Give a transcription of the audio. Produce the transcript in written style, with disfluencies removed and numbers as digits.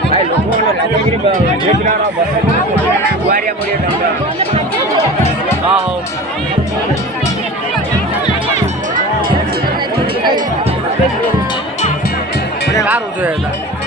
ભાઈ લોકો લાગે કે જેટલા વારિયા મોરિયા ધંધા હા મને સારું છે